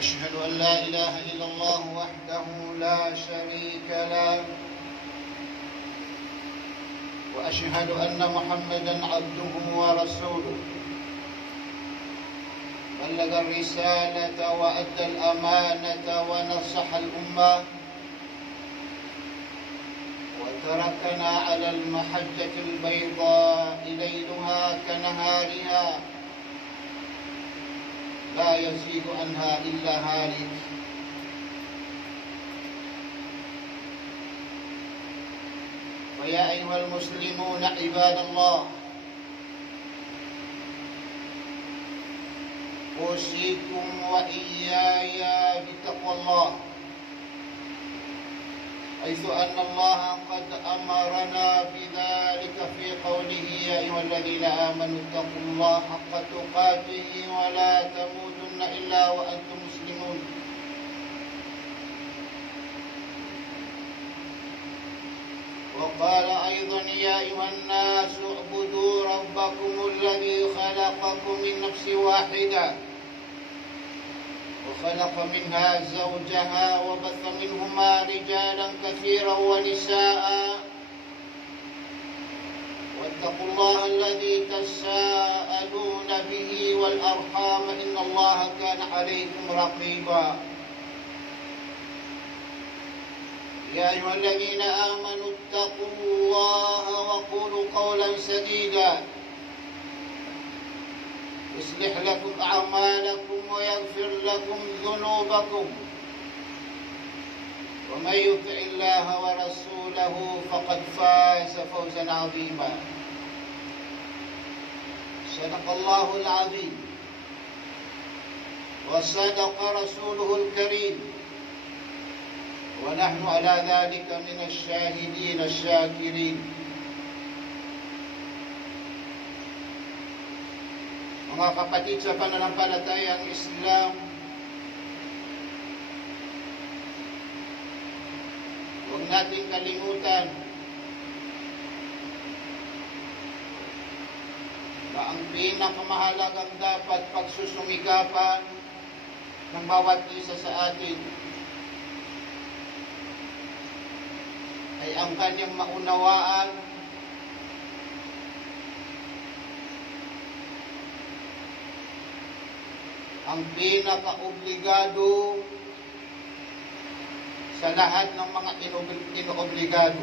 أشهد أن لا إله إلا الله وحده لا شريك له وأشهد أن محمدا عبده ورسوله بلغ الرسالة وأدى الأمانة ونصح الأمة وتركنا على المحجة البيضاء ليلها كنهارها لا يزيغ عنها إلا هالك. ويا أيها المسلمون عباد الله، أوصيكم وإياي بتقوى الله، حيث أن الله قد أمرنا بذلك في قوله: يا أيها الذين آمنوا اتقوا الله حق تقاته ولا تموتن إلا وأنتم مسلمون. وقال أيضا: يا أيها الناس اعبدوا ربكم الذي خلقكم من نفس واحدة وخلق منها زوجها وبث منهما رجالا كثيرا ونساء واتقوا الله الذي تساءلون به والأرحام إن الله كان عليكم رقيبا. يا أيها الذين آمنوا اتقوا الله وقولوا قولا سديدا يصلح لكم أعمالكم ويغفر لكم ذنوبكم، ومن يطع الله ورسوله فقد فاز فوزا عظيما. صدق الله العظيم وصدق رسوله الكريم، ونحن على ذلك من الشاهدين الشاكرين. Mga kapatid sa pananampalatayang Islam, huwag nating kalimutan na ang pinakamahalagang dapat pagsusumikapan ng bawat isa sa atin ay ang kanyang maunawaan ang pinaka-obligado sa lahat ng mga inoobligado.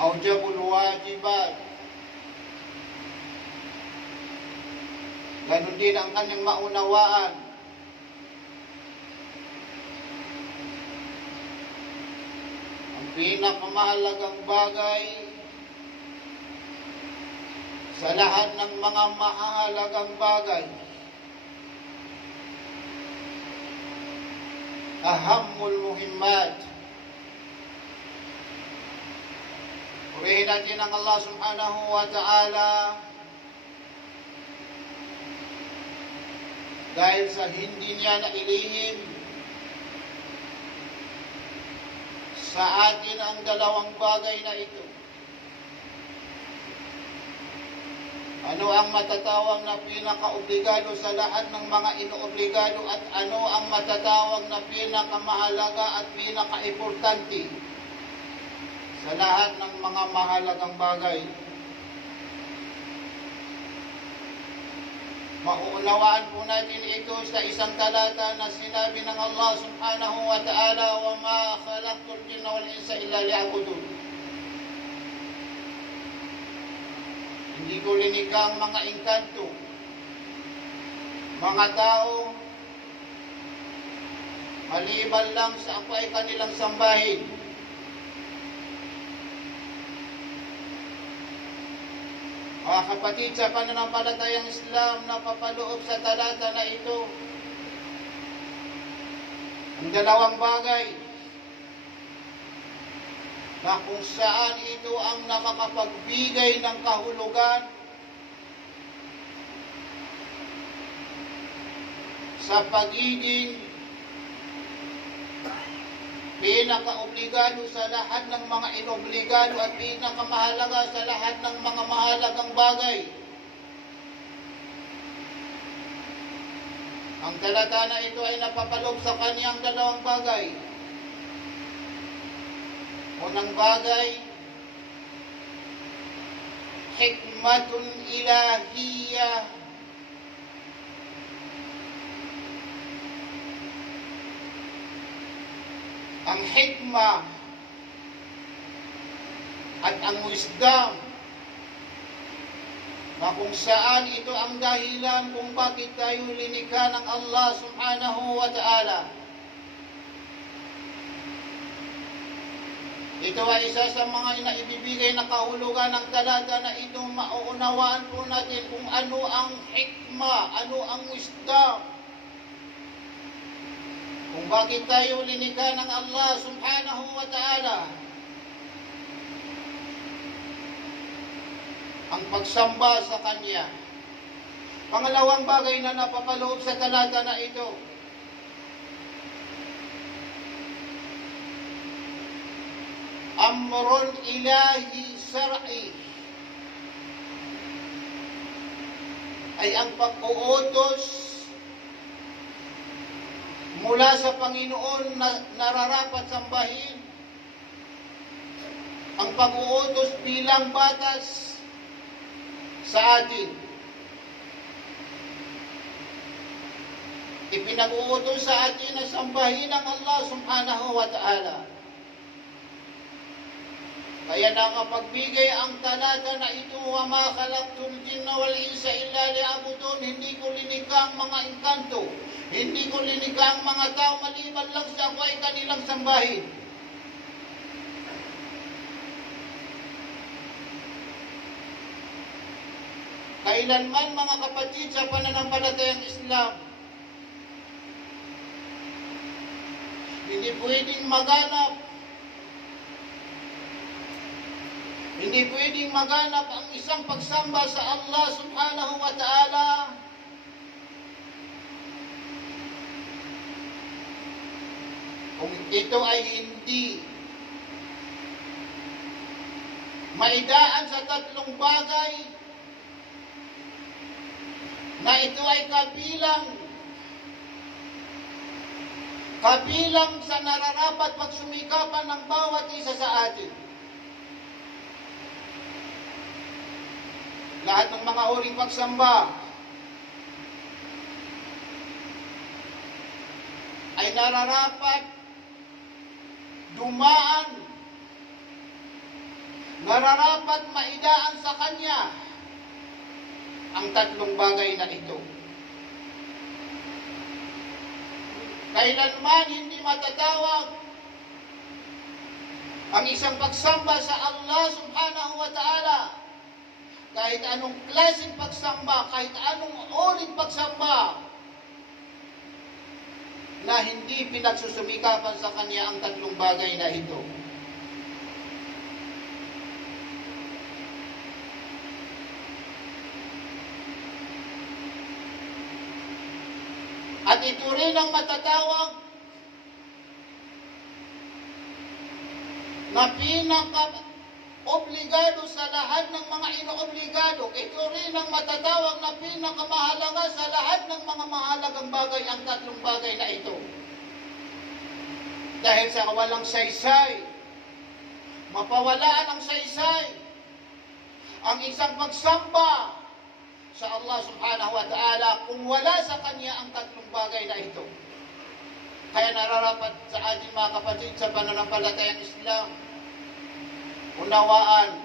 Aujabul wajibat. Ganun din ang kanyang maunawaan ang pinakamahalagang bagay sa lahat ng mga mahalagang bagay. Ahammul muhimmat. Purihin natin ang Allah subhanahu wa ta'ala dahil sa hindi niya nailihim sa atin ang dalawang bagay na ito. Ano ang matatawag na pinaka-obligado sa lahat ng mga inoobligado at ano ang matatawag na pinakamahalaga at pinaka-importante sa lahat ng mga mahalagang bagay. Mauunawaan po natin ito sa isang talata na sinabi ng Allah subhanahu wa ta'ala: "Wa ma khalaqtul jinna wal insa illa liya'budun." Hindi ko linikha ang mga engkanto, mga tao, maliban lang sa ako ay kanilang sambahin. Mga kapatid sa pananampalatayang Islam na papaloob sa talata na ito, ang dalawang bagay na kung saan ito ang nakakapagbigay ng kahulugan sa pagiging pinaka-obligado sa lahat ng mga inobligado at pinakamahalaga sa lahat ng mga mahalagang bagay. Ang talata na ito ay napapaloob sa kaniyang dalawang bagay. Unang bagay, hikmatun ilahiyah. Ang hikmah at ang wisdom na kung saan ito ang dahilan kung bakit tayo linikha ng Allah subhanahu wa ta'ala. Ito ay isa sa mga inaibibigay na kahulugan ng talata na ito. Mauunawaan po natin kung ano ang hikmah, ano ang wisdom. Kung bakit tayo linikha ng Allah subhanahu wa ta'ala. Ang pagsamba sa Kanya. Pangalawang bagay na napapaloob sa talata na ito, amrul ilahi sar'i, ay ang pag-uutos mula sa Panginoon na nararapat sambahin, ang pag-uutos bilang batas sa atin. Ipinag-uutos sa atin na sambahin ang Allah subhanahu wa ta'ala. Kaya nakapagbigay ang talata na ito, wa ma khalaqtul jinna wal insa illa liya'budun. Hindi ko linikha ang mga engkanto, hindi ko linikha ang mga tao maliban lang sa ako ay kanilang sambahin. Kailanman mga kapatid sa pananampalatayang Islam, hindi pwedeng maganap ang isang pagsamba sa Allah subhanahu wa ta'ala kung ito ay hindi maidaan sa tatlong bagay na ito ay kabilang sa nararapat pagsumikapan ng bawat isa sa atin. Lahat ng mga uring pagsamba ay nararapat dumaan, nararapat maidaan sa Kanya ang tatlong bagay na ito. Kailanman hindi matatawag ang isang pagsamba sa Allah subhanahu wa ta'ala, kahit anong klaseng pagsamba, kahit anong uring pagsamba, na hindi pinagsusumikapan sa Kanya ang tatlong bagay na ito. At ito rin ang matatawag na pinaka-obligado sa lahat ng mga inoobligado. Ito rin ang matatawag na pinakamahalaga sa lahat ng mga mahalagang bagay, ang tatlong bagay na ito. Dahil sa walang saysay, mapawalaan ang saysay, ang isang pagsamba sa Allah subhanahu wa ta'ala kung wala sa Kanya ang tatlong bagay na ito. Kaya nararapat sa ating mga kapatid sa pananampalatayang Islam, unawaan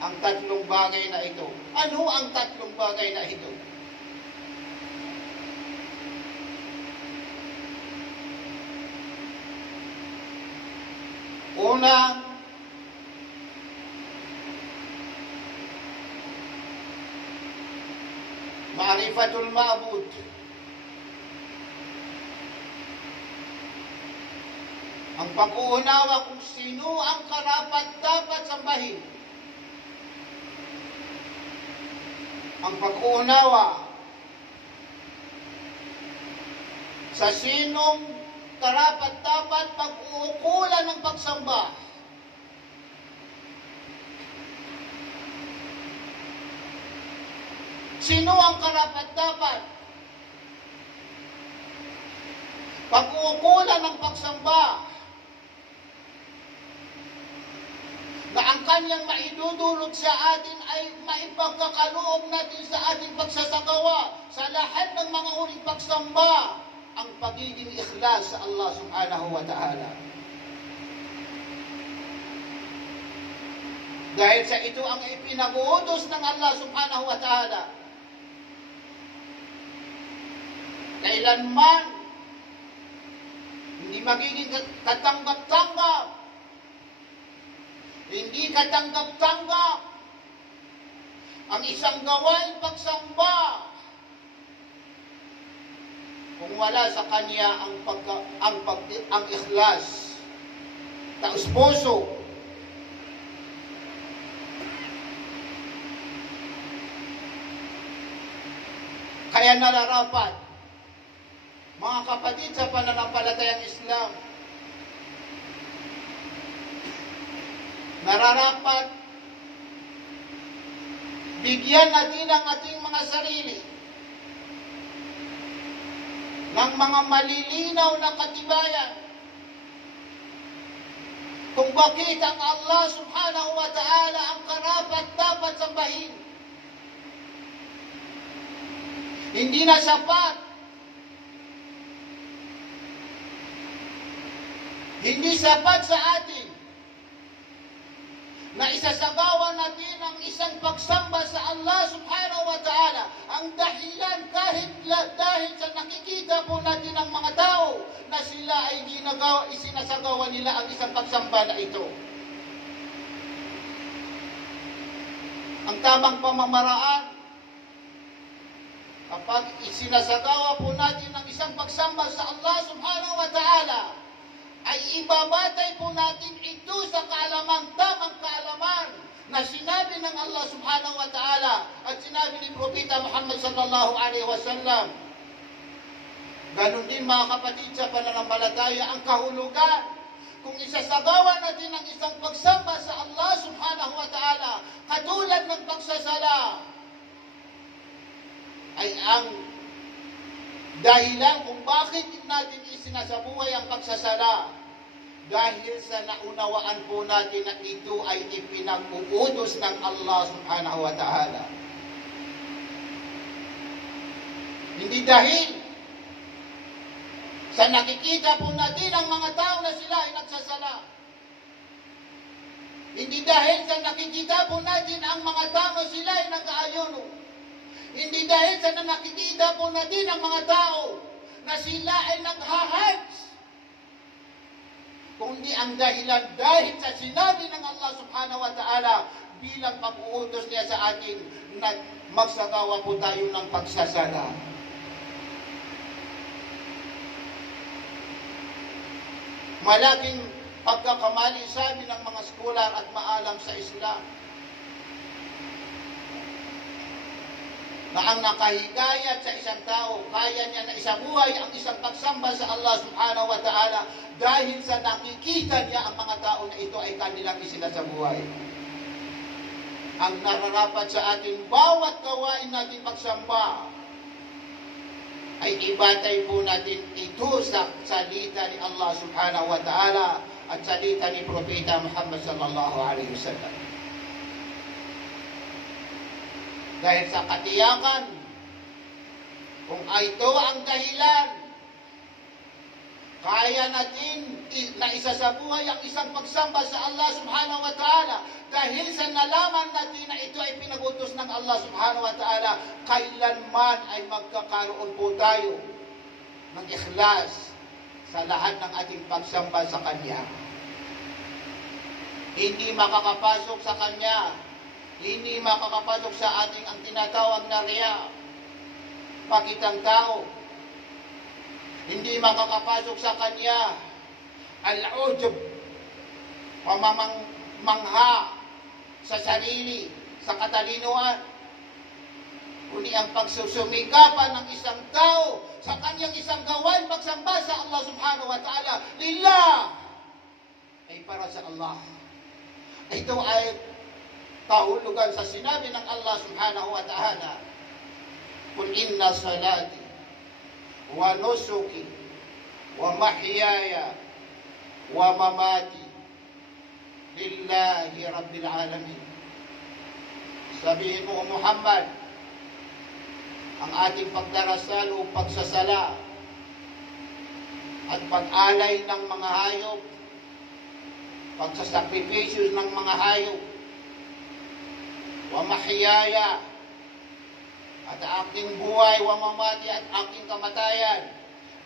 ang tatlong bagay na ito. Ano ang tatlong bagay na ito? Una, ma'rifatul ma'bud. Ang pag-uunawa kung sino ang karapat-dapat sambahin. Ang pag-uunawa sa sinong karapat-dapat pag-uukulan ng pagsamba. Sino ang karapat-dapat pag-uukulan ng pagsamba na ang kanyang maidudulot sa atin ay maipagkakaloob natin sa ating pagsasagawa sa lahat ng mga uring pagsamba ang pagiging ikhlas sa Allah subhanahu wa ta'ala. Dahil sa ito ang ipinag-uutos ng Allah subhanahu wa ta'ala. Kailanman hindi magiging katanggap-tanggap. Hindi katanggap-tanggap ang isang gawain pagsamba kung wala sa kanya ang ikhlas, taos puso. Kaya nararapat, mga kapatid sa pananampalatayang Islam, nararapat bigyan natin ang ating mga sarili ng mga malilinaw na katibayan kung bakit ang Allah subhanahu wa ta'ala ang karapat dapat sambahin. Hindi na sapat, hindi sapat sa atin na isasagawa natin ang isang pagsamba sa Allah subhanahu wa ta'ala. Ang dahilan dahil sa nakikita po natin ng mga tao na sila ay isinasagawa nila ang isang pagsamba na ito. Ang tamang pamamaraan kapag isinasagawa po natin ang isang pagsamba sa Allah subhanahu wa ta'ala ay ibabatay po natin ito sa tamang kaalaman na sinabi ng Allah subhanahu wa ta'ala at sinabi ni Propeta Muhammad sallallahu alaihi wasallam. Ganon din mga kapatid sa pananampalataya ang kahulugan. Kung isasagawa natin ang isang pagsamba sa Allah subhanahu wa ta'ala katulad ng pagsasala ay ang dahilan kung bakit natin isinasabuhay ang pagsasala dahil sa naunawaan po natin na ito ay ipinag-uutos ng Allah subhanahu wa ta'ala. Hindi dahil sa nakikita po natin ang mga tao na sila ay nagsasala. Hindi dahil sa nakikita po natin ang mga tao na sila ay nag-aayuno. Hindi dahil sa nakikita po natin ang mga tao na sila ay nag-hahaj. Kundi ang dahilan dahil sa sinabi ng Allah subhanahu wa ta'ala bilang pag-uutos niya sa atin na magsagawa po tayo ng pagsasala. Malaking pagkakamali sabi ng mga scholar at maalam sa Islam na ang nakahigayat sa isang tao, kaya niya na isabuhay ang isang pagsamba sa Allah subhanahu wa ta'ala dahil sa nakikita niya ang mga tao na ito ay kanilang isinasabuhay. Ang nararapat sa atin, bawat gawain natin pagsamba, ay ibatay po natin ito sa salita ni Allah subhanahu wa ta'ala at salita ni Propeta Muhammad sallallahu alaihi wasallam. Dahil sa katiyakan, kung ito ang dahilan, kaya natin na isasabuhay ang isang pagsamba sa Allah subhanahu wa ta'ala dahil sa nalaman natin na ito ay pinag-utos ng Allah subhanahu wa ta'ala, kailanman ay magkakaroon po tayo ng ikhlas sa lahat ng ating pagsamba sa Kanya. Hindi makakapasok sa Kanya, hindi makakapasok sa ating ang tinatawag na riya, pakitang tao. Hindi makakapasok sa Kanya al-ujub, pamamangha sa sarili, sa katalinuhan. Kundi ang pagsusumikapan ng isang tao sa kanyang isang gawain pagsamba sa Allah subhanahu wa ta'ala, lillah, ay para sa Allah. Ito ay kahulugan sa sinabi ng Allah subhanahu wa ta'ala, Qul inna salati wa nusuki wa mahyaya wa mamati lillahi rabbil alamin. Sabihin mo, Muhammad, ang ating pagdarasal o pagsasala at pag-alay ng mga hayop, pagsasakripisyo ng mga hayop, wa mahyaya, at aking buhay, wa mamati, at aking kamatayan,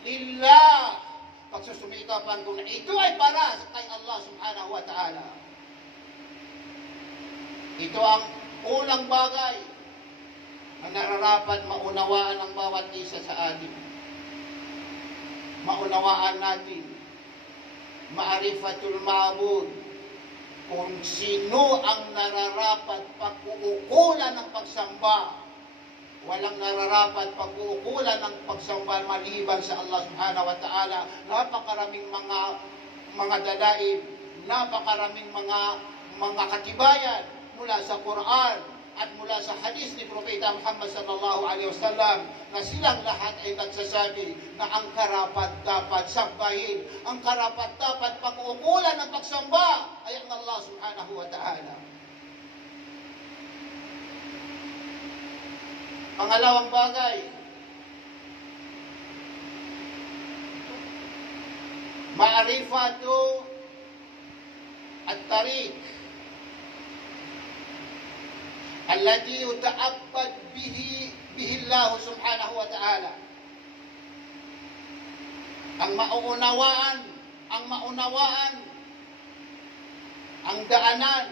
lillah, pagsusumikapan ko na ito ay para kay Allah subhanahu wa ta'ala. Ito ang unang bagay na nararapat maunawaan ng bawat isa sa atin. Maunawaan natin, ma'rifatul ma'bud, kung sino ang nararapat pag-uukulan ng pagsamba. Walang nararapat pag-uukulan ng pagsamba maliban sa Allah subhanahu wa ta'ala. Napakaraming mga dalaib, napakaraming mga katibayan mula sa Quran at mula sa hadis ni Propeta Muhammad sallallahu alaihi wasallam na silang lahat ay nagsasabi na ang karapat dapat sambahin, ang karapat dapat pag-uukulan ng pagsamba ay ang Allah subhanahu wa ta'ala. Pangalawang bagay, ma'rifatu at-tariq allati yuta'abbad bihi Allah subhanahu wa ta'ala. Ang maunawaan, ang daanan,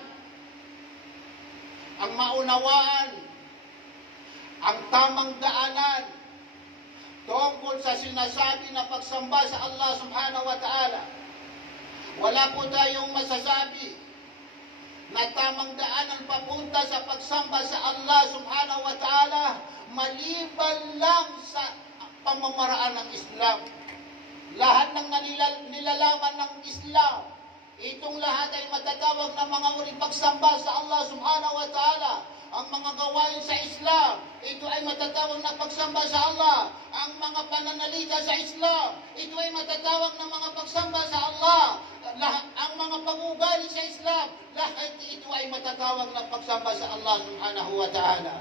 ang maunawaan, ang tamang daanan tungkol sa sinasabi na pagsamba sa Allah subhanahu wa ta'ala. Wala po tayong masasabi na tamang daanan papunta sa pagsamba sa Allah subhanahu wa ta'ala maliban lang sa pamamaraan ng Islam. Lahat ng nilalaman ng Islam, itong lahat ay matatawag na mga uring pagsamba sa Allah subhanahu wa ta'ala. Ang mga gawain sa Islam, ito ay matatawag na pagsamba sa Allah. Ang mga pananalita sa Islam, ito ay matatawag na mga pagsamba sa Allah. Ang mga pag-uugali sa Islam, lahat ito ay matatawag na pagsamba sa Allah subhanahu wa ta'ala.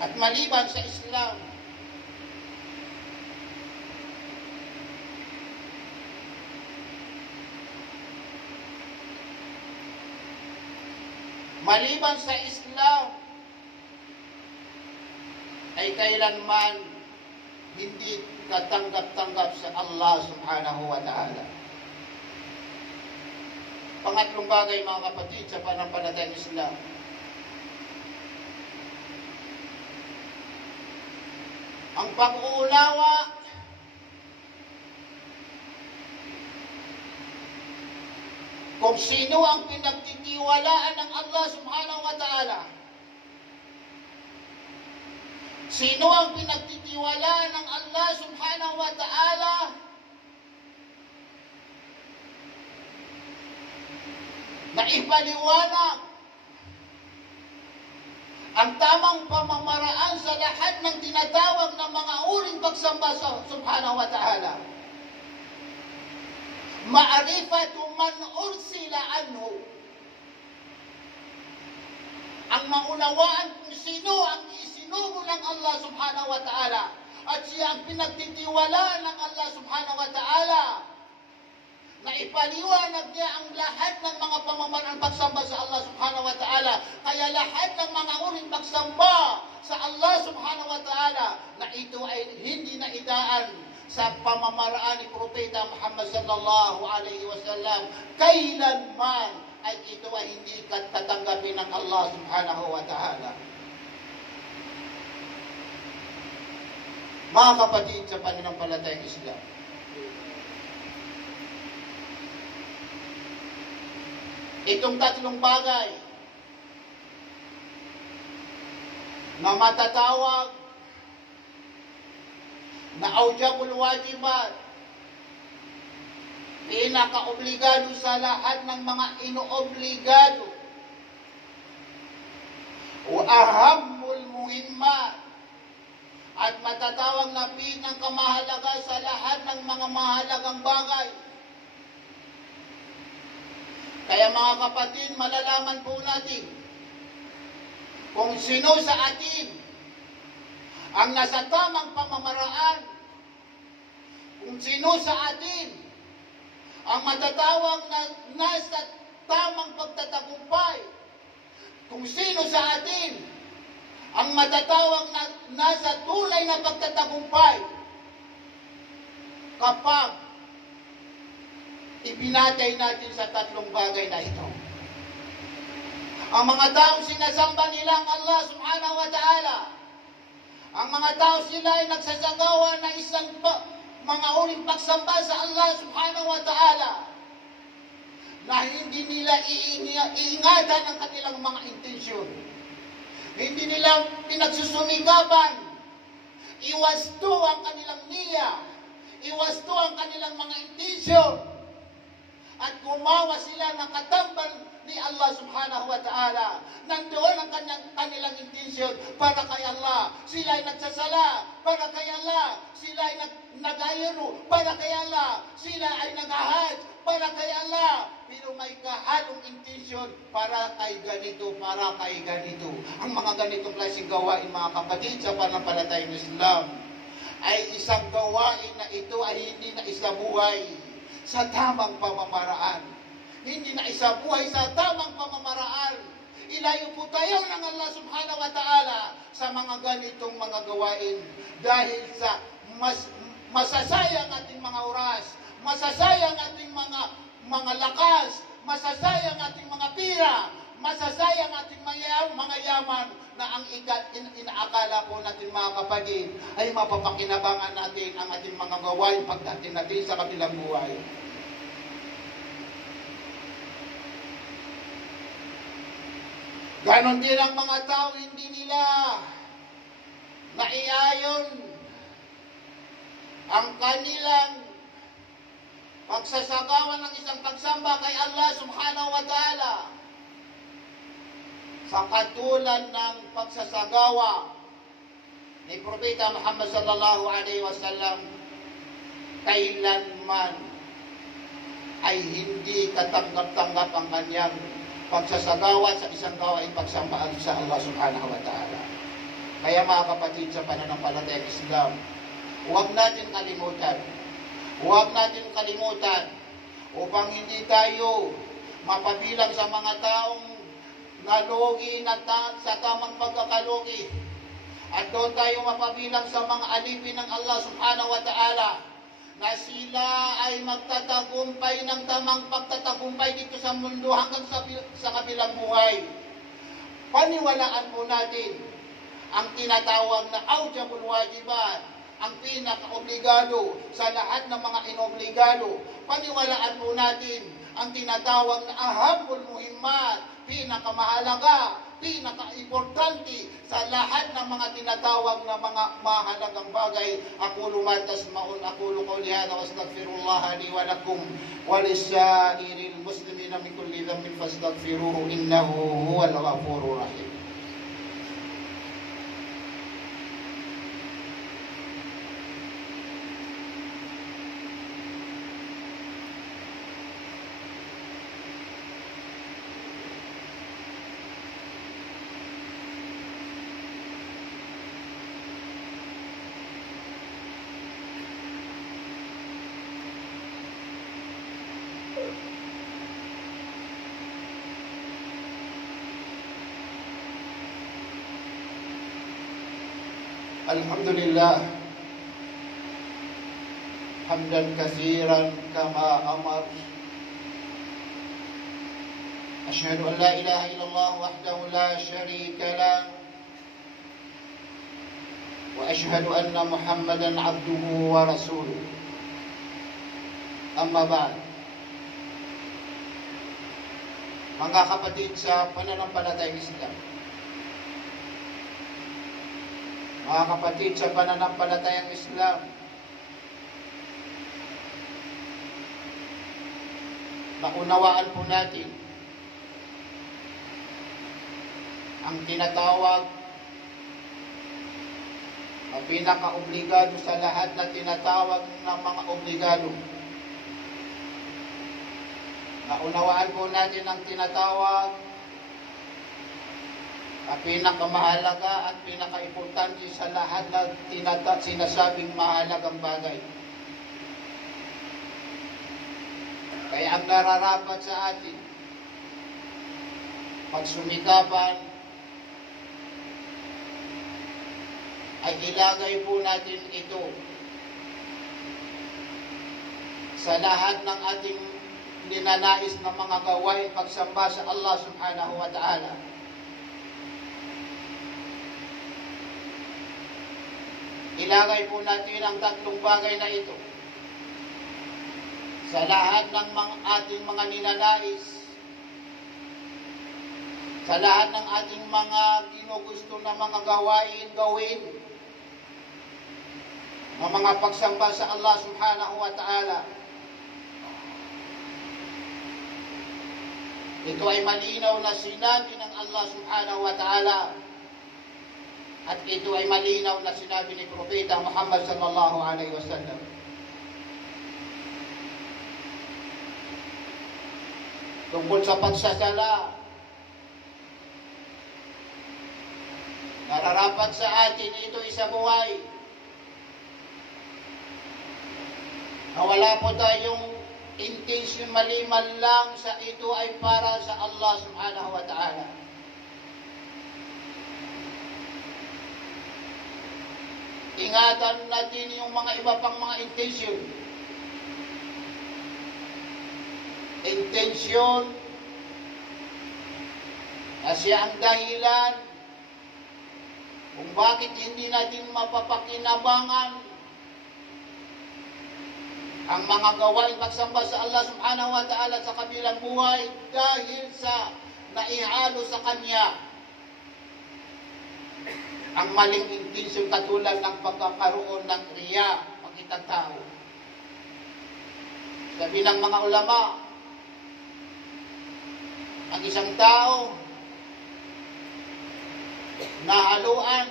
At maliban sa Islam, ay kailanman hindi katanggap-tanggap sa Allah subhanahu wa ta'ala. Pangatlong bagay, mga kapatid, sa pananampalatayang Islam, ang pag-uunawa kung sino ang pinagtitiwalaan ng Allah subhanahu wa ta'ala. Sino ang pinagtitiwalaan ng Allah subhanahu wa ta'ala na ipaliwanag ang tamang pamamaraan sa lahat ng tinatawag ng mga uring pagsamba sa subhanahu wa ta'ala. Ma'rifatu man ursila anhu. Ang maunawaan kung sino ang isinugo ng Allah subhanahu wa ta'ala at siya ang pinagtitiwalaan ng Allah subhanahu wa ta'ala na ipaliwanag niya ang lahat ng mga pamamaraan pagsamba sa Allah subhanahu wa ta'ala. Kaya lahat ng mga uring pagsamba sa Allah subhanahu wa ta'ala na ito ay hindi na idaan sa pamamaraan ni Propeta Muhammad sallallahu alaihi wasallam, kailanman ay ito ay hindi tatanggapin ng Allah subhanahu wa ta'ala. Mga kapatid sa pananampalatayang Islam, itong tatlong bagay na matatawag na aujabul wajibat, pinaka-obligado sa lahat ng mga inoobligado, o ahammul muhimmat, at matatawag na pinakamahalaga sa lahat ng mga mahalagang bagay. Kaya mga kapatid, malalaman po natin kung sino sa atin ang nasa tamang pamamaraan, kung sino sa atin ang matatawag na nasa tamang pagtatagumpay, kung sino sa atin ang matatawag na nasa tunay na pagtatagumpay kapag ipinatay natin sa tatlong bagay na ito. Ang mga tao sinasamba nila ang Allah subhanahu wa ta'ala. Ang mga tao sila ay nagsasagawa na isang mga uling pagsamba sa Allah subhanahu wa ta'ala na hindi nila iingatan ang kanilang mga intensyon. Hindi nila pinagsusumikapan. Iwasto ang kanilang niya. Iwasto ang kanilang mga intensyon. At gumawa sila ng katambal ni Allah subhanahu wa ta'ala. Nandoon ang kanilang intensyon para kay Allah. Sila ay nagsasala para kay Allah. Sila ay nag-ayuno para kay Allah. Sila ay nag-ahaj para kay Allah. Pero may kahalong intensyon para kay ganito, para kay ganito. Ang mga ganitong klaseng gawain, mga kapatid, sa pananampalatayang Islam ay isang gawain na ito ay hindi na isabuhay sa tamang pamamaraan. Hindi na isabuhay sa tamang pamamaraan. Ilayo po tayo ng Allah subhanahu wa ta'ala sa mga ganitong mga gawain dahil sa masasayang ating mga oras, masasayang ating mga lakas, masasayang ating mga pira, masasayang ating mga yaman na ang inaakala po natin, mga kapatid, ay mapapakinabangan natin ang ating mga gawain pagdating natin sa kabilang buhay. Ganon din ang mga tao, hindi nila naiayon ang kanilang pagsasagawa ng isang pagsamba kay Allah subhanahu wa ta'ala sa katulad ng pagsasagawa ni Propeta Muhammad sallallahu alaihi wasallam. Kailanman ay hindi katanggap-tanggap ang kanyang pagsasagawa sa isang gawain pagsamba sa Allah subhanahu wa ta'ala. Kaya mga kapatid, sa pananampalatayang Islam, huwag natin kalimutan upang hindi tayo mapabilang sa mga taong nalugi sa tamang pagkakalugi, at doon tayo mapabilang sa mga alipin ng Allah subhanahu wa ta'ala na sila ay magtatagumpay ng tamang pagtatagumpay dito sa mundo hanggang sa kabilang buhay. Paniwalaan po natin ang tinatawag na awjabul wajibat, ang pinaka-obligado sa lahat ng mga inobligado. Paniwalaan po natin ang tinatawag na ahamul muhimmat, pinakamahalaga, pinaka-importante sa lahat ng mga tinatawag na mga mahalagang bagay. Aqulu ma tasma'un, aqulu qawli hadha wa astaghfirullah li wa lakum wa lisairil muslimina min kulli dhanbin fastaghfiruhu innahu huwal ghafurur rahim. Alhamdulillah hamdan katsiran kama amar. Asyhadu an la ilaha illallah wahdahu la syarika lah wa asyhadu anna Muhammadan abduhu wa rasuluh. Amma ba'd. Mga kapatid sa pananampalatayang Islam, mga kapatid sa pananampalatayang Islam, naunawaan po natin ang tinatawag ang pinaka-obligado sa lahat na tinatawag ng mga obligado. Naunawaan po natin ang tinatawag ang pinakamahalaga at pinaka-importante sa lahat na sinasabing mahalagang bagay. Kaya ang nararapat sa atin, pagsumikapan, ay ilagay po natin ito sa lahat ng ating ninanais na mga gawain pagsamba sa Allah subhanahu wa ta'ala. Ilagay po natin ang tatlong bagay na ito sa lahat ng ating mga ninanais, sa lahat ng ating mga ginugusto na mga gawin ng mga pagsamba sa Allah subhanahu wa ta'ala. Ito ay malinaw na sinabi ng Allah subhanahu wa ta'ala at ito ay malinaw na sinabi ni Propeta Muhammad sallallahu alaihi wasallam. Tungkol sa pagsasala, nararapat sa atin ito sa buhay na wala po tayong intention maliman lang sa ito ay para sa Allah subhanahu wa ta'ala. Ingatan natin yung mga iba pang mga intention. Intention kasi ang dahilan kung bakit hindi natin mapapakinabangan ang mga gawain pagsamba sa Allah subhanahu wa ta'ala sa kabilang buhay dahil sa naihalo sa Kanya ang maling intensyon katulad ng pagkakaroon ng riya, makitang tao. Sabi ng mga ulama, ang isang tao nahaluan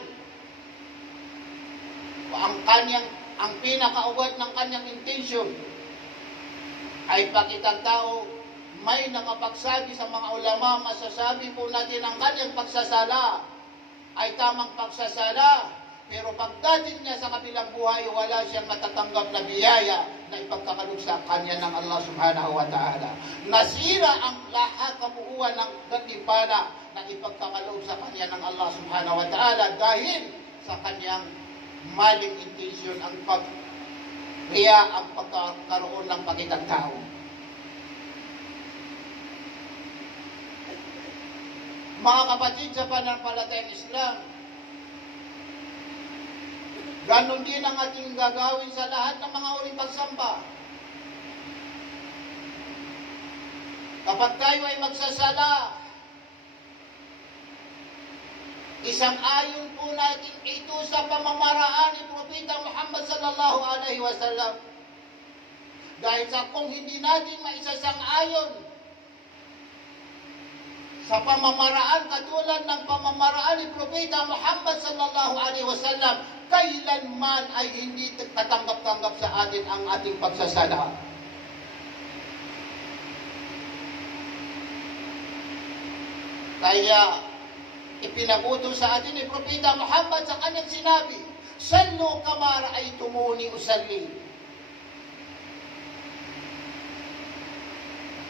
ang pinakaugat ng kanyang intensyon ay pakitang tao may nakapagsabi sa mga ulama, masasabi po natin ang kanyang pagsasala ay tamang pagsasala, pero pagdating niya sa kabilang buhay, wala siyang matatanggap na biyaya na ipagkakalog sa kanya ng Allah subhanahu wa ta'ala. Nasira ang lahat kabuuan ng gantimpala na ipagkakalog sa kanya ng Allah subhanahu wa ta'ala dahil sa kanyang maling intensyon ang pagriya, ang pagkakaroon ng pakitang tao. Mga kapatid sa pananampalatayang Islam, ganon din ang ating gagawin sa lahat ng mga uring pagsamba. Kapag tayo ay magsasala, isang ayon po natin ito sa pamamaraan ni Propeta Muhammad sallallahu alaihi wasallam. Dahil sa kung hindi natin maisasang-ayon sa pamamaraan katulad ng pamamaraan ni Propeta Muhammad sallallahu alaihi wasallam, kailanman ay hindi tatanggap-tanggap sa atin ang ating pagsasala. Kaya ipinagutos sa atin ni Propeta Muhammad sa kanyang sinabi, "Sallu kama ra'aytumuni usalli."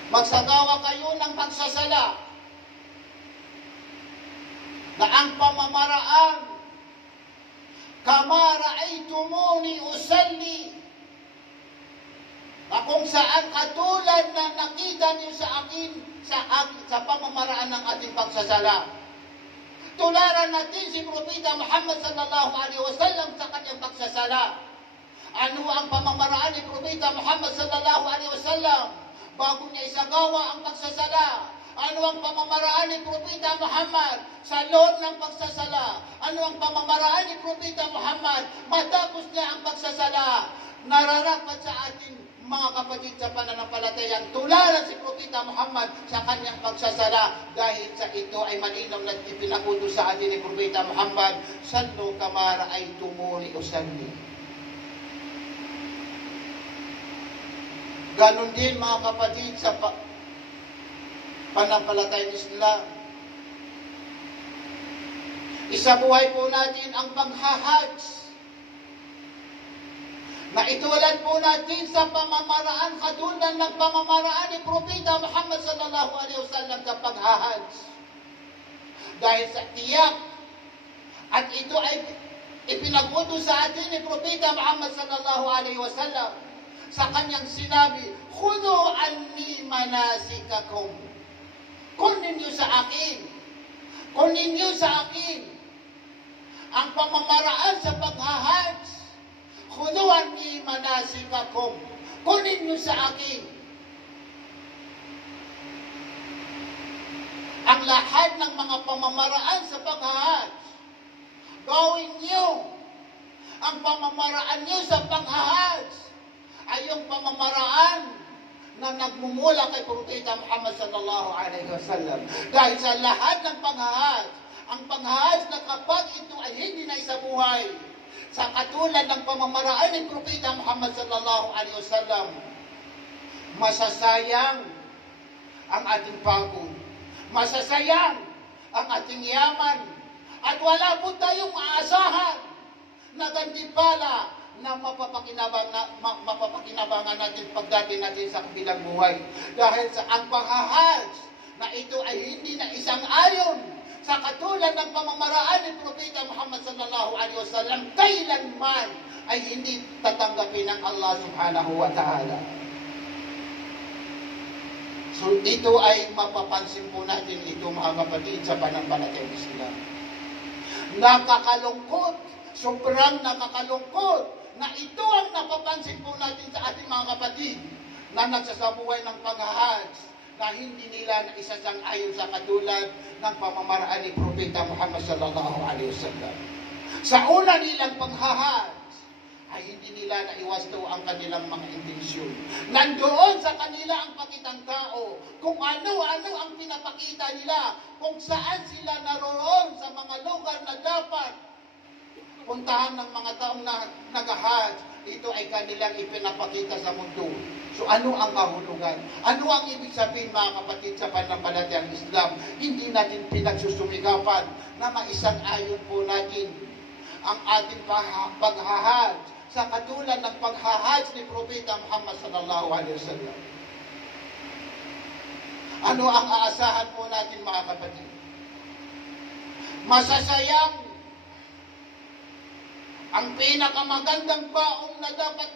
Magsagawa kayo ng pagsasala na ang pamamaraan kama ra'aytumuni usalli, na kung saan katulad na nakita niyo sa akin sa pamamaraan ng ating pagsasala. Tularan natin si Propeta Muhammad sallallahu alaihi wasallam sa kanyang pagsasala. Ano ang pamamaraan ni Propeta Muhammad sallallahu alaihi wasallam bago niya isagawa ang pagsasala? Ano ang pamamaraan ni Propeta Muhammad sa loob ng pagsasala? Ano ang pamamaraan ni Propeta Muhammad matapos niya ang pagsasala? Nararapat sa atin mga kapatid sa pananampalatayang tularan si Propeta Muhammad sa kanyang pagsasala, dahil sa ito ay malinaw na ipinakutos sa atin ni Propeta Muhammad, sallu kama ra'aytumuni usalli. Ganon din mga kapatid sa pananampalatayang Islam. Isabuhay po natin ang paghahajj, na itulad po natin sa pamamaraan katulad ng pamamaraan ni Propeta Muhammad sallallahu alaihi wasallam sa paghahajj. Dahil sa tiyak at ito ay ipinagutos sa atin ni Propeta Muhammad sallallahu alaihi wasallam sa kanyang sinabi, "Khudhu anni manasikakum." Kunin niyo sa akin. Kunin niyo sa akin ang pamamaraan sa paghahajj. Khudhu anni manasikakum. Kunin niyo sa akin ang lahat ng mga pamamaraan sa paghahajj. Gawin niyo ang pamamaraan niyo sa paghahajj ay yung pamamaraan na nagmumula kay Propeta Muhammad sallallahu alaihi wasallam. Dahil sa lahat ng paghahajj, ang paghahajj na kapag ito ay hindi na isabuhay sa katulad ng pamamaraan ni Propeta Muhammad sallallahu alaihi wasallam, masasayang ang ating pagod, masasayang ang ating yaman, at wala po tayong aasahan na gantimpala na mapapakinabangan natin pagdating natin sa kabilang buhay. Dahil sa ang paghahajj na ito ay hindi na isang ayon sa katulad ng pamamaraan ni Propeta Muhammad sallallahu alaihi wasallam, kailanman ay hindi tatanggapin ng Allah subhanahu wa ta'ala. So ito ay mapapansin po natin ito mga kapatid sa pananampalatayang Islam. Nakakalungkot, sobrang nakakalungkot na ito ang napapansin po natin sa ating mga kapatid na nagsasabuhay ng paghahajj na hindi nila na isasang-ayon sa katulad ng pamamaraan ni Propeta Muhammad sallallahu alaihi wasallam. Sa una nilang paghahajj ay hindi nila naiwasto ang kanilang mga intensyon. Nandoon sa kanila ang pakitang tao, kung ano-ano ang pinapakita nila, kung saan sila naroon sa mga lugar na dapat puntahan ng mga taong nag-hajj. Ito ay kanilang ipinapakita sa mundo. So ano ang kahulugan? Ano ang ibig sabihin mga kapatid sa pananampalatayang Islam? Hindi natin pinagsusumikapan na maisang-ayon po natin ang ating paghahajj sa katulad ng paghahajj ni Propeta Muhammad sallallahu alaihi wasallam. Ano ang aasahan po natin mga kapatid? Masasayang ang pinakamagandang baon na dapat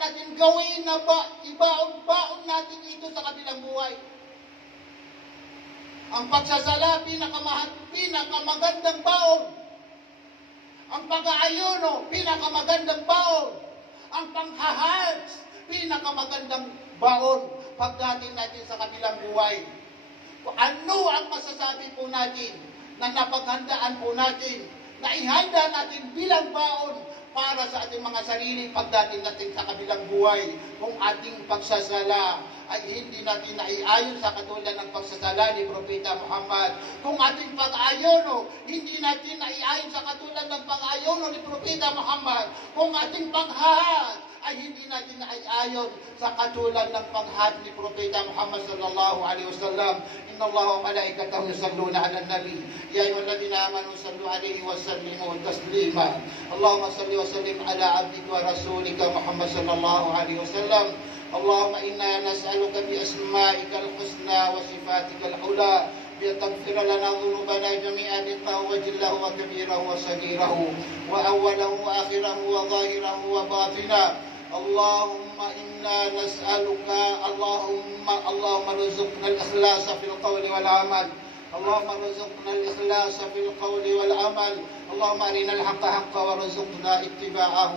natin gawin na ibaon natin ito sa kabilang buhay. Ang pagsasala, pinakamagandang baon. Ang pag-aayuno, pinakamagandang baon. Ang panghahajj, pinakamagandang baon pagdating natin sa kabilang buhay. Ano ang masasabi po natin na napaghandaan po natin, na ihanda natin bilang baon para sa ating mga sarili pagdating natin sa kabilang buhay? Kung ating pagsasala ay hindi natin naiayon sa katulad ng pagsasala ni Propeta Muhammad, kung ating pag-ayono hindi natin naiayon sa katulad ng pag-ayono ni Propeta Muhammad, kung ating paghahajj ay hindi natin naiayon sa katulad ng paghahajj ni Propeta Muhammad sallallahu alaihi wasallam. Inna Allah wa malaikatahu yusalluna 'alan nabi ya ayyuhalladhina amanu sallu 'alaihi wa sallimu taslima. Allahumma salli wa sallim ala 'abdika wa rasulika Muhammad sallallahu alaihi wasallam. اللهم إنا نسألك بأسمائك الحسنى وصفاتك العلى بأن تغفر لنا ذنوبنا جميعا دقه وجله وكبيره وصغيره وأوله وآخره وظاهره وباطنه. اللهم إنا نسألك اللهم ارزقنا الإخلاص في القول والعمل. اللهم ارزقنا الإخلاص في القول والعمل. اللهم أرنا الحق حقا وارزقنا اتباعه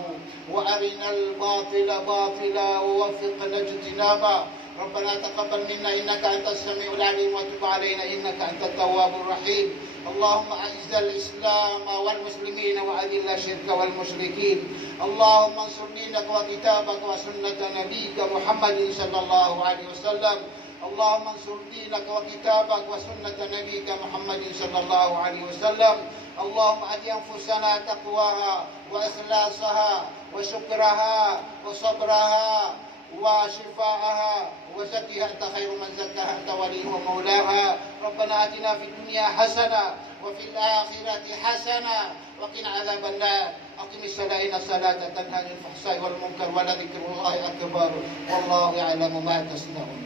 وأرنا الباطل باطلا ووفقنا اجتنابه. ربنا تقبل منا إنك أنت السميع العليم وتب علينا إنك أنت التواب الرحيم. اللهم أعز الإسلام والمسلمين وأذل الشرك والمشركين. اللهم انصر دينك وكتابك وسنة نبيك محمد صلى الله عليه وسلم. اللهم انصر دينك وكتابك وسنة نبيك محمد صلى الله عليه وسلم. اللهم أت أنفسنا تقواها وإخلاصها وشكرها وصبرها وشفاءها وزكها أنت خير من زكاها أنت ولي ومولاها. ربنا آتنا في الدنيا حسنة وفي الآخرة حسنة وقنا عذاب النار. أقم الصلاة إن الصلاة تنهى عن الفحشاء والمنكر ولذكر الله أكبر والله يعلم ما تصنعون.